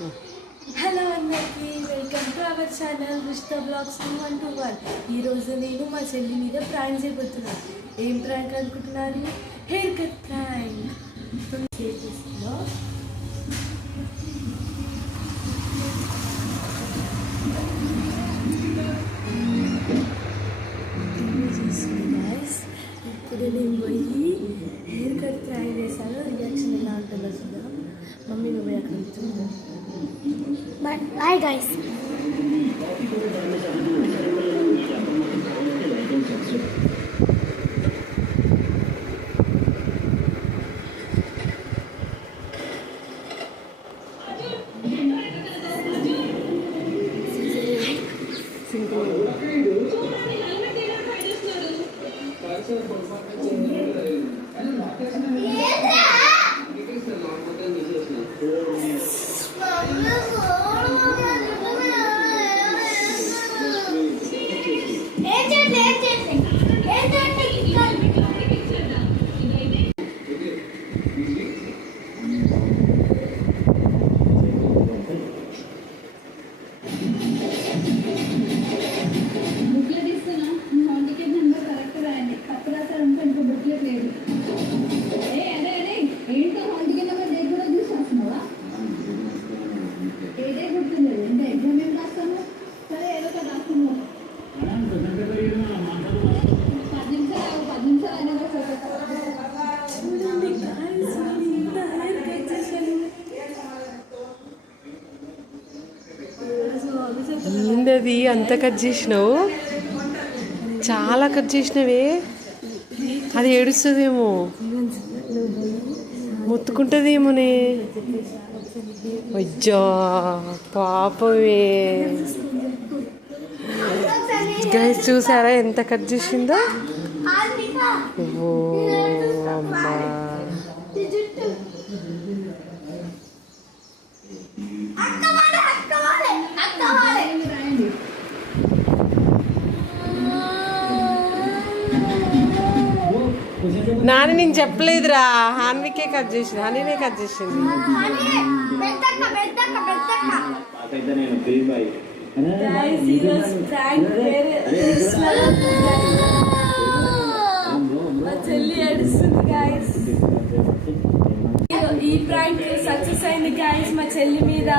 Hello అందరికీ welcome to our channel Rishta blogs 2121. ఈరోజు నేను మా చెల్లి మీద ప్రాంక్ చేయబోతున్నాను. ఏం ప్రాంక్ అనుకుంటున్నారు? Hair cut prank. ఇప్పుడు నేను పోయి హెయిర్ కట్ ప్రాంక్ చేశాను. రియాక్షన్ ఎలా ఉంటుందో చూద్దాం. మమ్మీ నువ్వు అక్కడ కూర్చుంటా. Bye guys. ఏంటది అంత కట్ చేసినావు? చాలా కట్ చేసినవే. అది ఏడుస్తుందేమో, మొత్తుకుంటుందేమోనే. అయ్యా పాపమే. గైస్ చూసారా ఎంత కట్ చేసిందో? ఓ అమ్మా, నాని నేను చెప్పలేదురా. హాన్వికే కట్ చేసింది, హనీనే కట్ చేసింది. మా చెల్లి ఏడుస్తుంది గాయస్. ఈ ప్రాంక్ సక్సెస్ అయింది గాయస్ మా చెల్లి మీద.